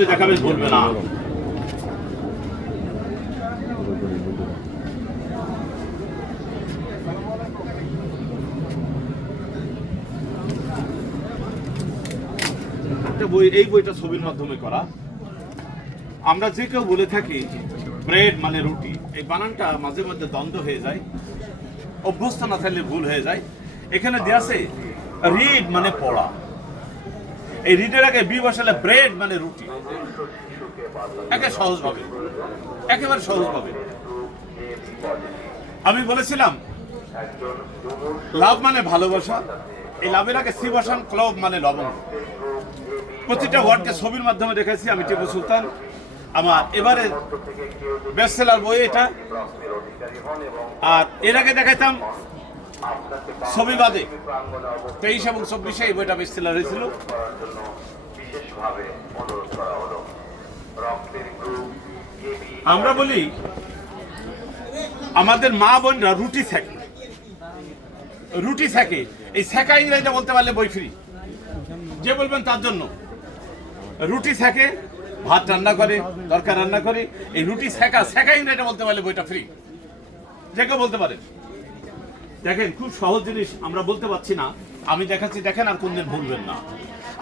একটা বই, এই বইটা ছবির মাধ্যমে করা। আমরা যে কেউ বলে থাকি, ব্রেড মানে রুটি, এই বানানটা মাঝে মধ্যে দ্বন্দ্ব হয়ে যায়, অভ্যস্ত না থাকলে ভুল হয়ে যায়। এখানে দেয়া আছে, রিড মানে পড়া। এই আগে বি বসালে ব্রেড মানে রুটি। একে সহজ সহজভাবে। একেবারে সহজ সহজভাবে। আমি বলেছিলাম, লাভ মানে ভালোবাসা, এই লাভের আগে সি বসান ক্লব মানে লবণ প্রতিটা ওয়ার্ডকে ছবির মাধ্যমে দেখেছি, আমি টিপু সুলতান। আমার এবারে বেস্ট সেলার বই এটা। আর এর আগে দেখাইতাম ছবি বাদে তেইশ এবং চব্বিশে এই বইটা বেস্ট সেলার হয়েছিল। আমরা বলি, আমাদের মা বোনরা রুটি থাকে রুটি থাকে এই শেখা ইংরেজিটা বলতে পারলে বই ফ্রি যে বলবেন তার জন্য। রুটি থাকে ভাত রান্না করে দরকার রান্না করে। এই রুটি শেখা শেখা ইংরেজিটা বলতে পারলে বইটা ফ্রি যে কেউ বলতে পারেন দেখেন, খুব সহজ জিনিস, আমরা বলতে পারছি না। আমি দেখাচ্ছি, দেখেন আর কোনদিন ভুলবেন না।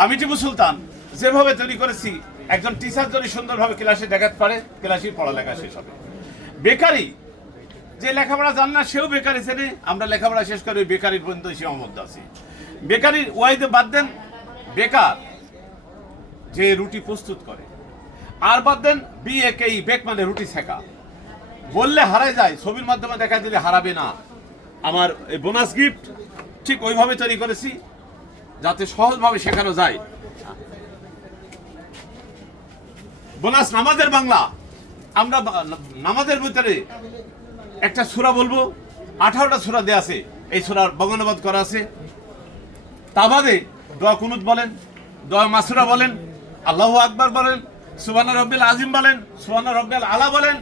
আমি টিপু সুলতান, যেভাবে তৈরি করেছি, একজন টিচার যদি সুন্দরভাবে ক্লাসে দেখাতে পারে ক্লাসে পড়ালেখা শেষ হবে। বেকারি, যে লেখাপড়া জান না, সেও বেকারি শ্রেণি আমরা লেখাপড়া শেষ করে ওই বেকারির পর্যন্ত সীমাবদ্ধ আছি। বেকারির ওয়াইদে বাদ দেন, বেকার, যে রুটি প্রস্তুত করে। আর বাদ দেন বিএ কে বেক মানে রুটি শেখা। বললে হারায় যায়, ছবির মাধ্যমে দেখা দিলে হারাবে না। আমার এই বোনাস গিফট ঠিক ওইভাবে তৈরি করেছি, যাতে সহজভাবে শেখানো যায়। বোনাস নামাজের বাংলা। আমরা নামাজের ভিতরে একটা সূরা বলব, আঠারোটা সূরা দেয়া আছে, এই সূরার বঙ্গানুবাদ করা আছে। তা বাদে দোয়া কুনুত বলেন, দোয়া মাসুরা বলেন, আল্লাহ আকবার বলেন সুবানা রব্বিল আজিম বলেন সুবানা রব্বিল আলা বলেন।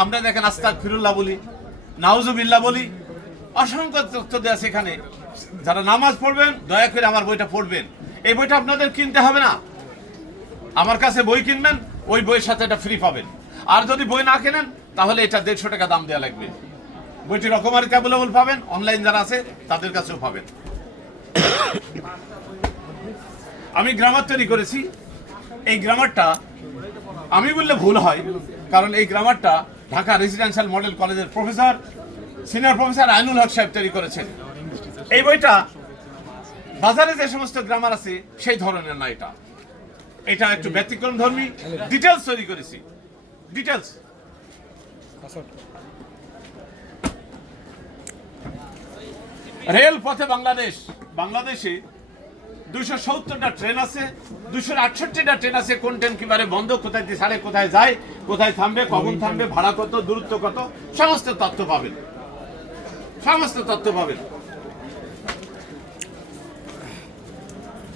আমরা দেখেন আস্তাক ফিরুল্লাহ বলি, নাউজুবিল্লাহ বলি অসংখ্য তথ্য দেওয়া এখানে। যারা নামাজ পড়বেন, দয়া করে আমার বইটা পড়বেন। এই বইটা আপনাদের কিনতে হবে না। আমার কাছে বই কিনবেন, ওই বইয়ের সাথে এটা ফ্রি পাবেন। আর যদি বই না কেনেন, তাহলে এটা দেড়শো টাকা দাম দেওয়া লাগবে। বইটি রকমারিতে অ্যাভেলেবল পাবেন, অনলাইন যারা আছে, তাদের কাছেও পাবেন। আমি গ্রামার তৈরি করেছি। এই গ্রামারটা, আমি বললে ভুল হয়, কারণ এই গ্রামারটা ঢাকা রেসিডেন্সিয়াল মডেল কলেজের professor senior professor Ainul Haque সাহেব তৈরি করেছেন। এই বইটা বাজারে যে সমস্ত গ্রামার আছে, সেই ধরনের না এটা। এটা একটু ব্যতিক্রম ধর্মী। ডিটেলস তৈরি করেছি। ডিটেলস রেল পথে বাংলাদেশ। বাংলাদেশে দুইশো সত্তরটা ট্রেন আছে, দুইশো আটষট্টিটা ট্রেন আছে, কোন ট্রেন কীভাবে বন্ধ, কোথায় দিয়ে ছাড়ে কোথায় যায়, কোথায় থামবে, কখন থামবে, ভাড়া কত, দূরত্ব কত, সমস্ত তথ্য পাবেন। সমস্ত তথ্য পাবেন।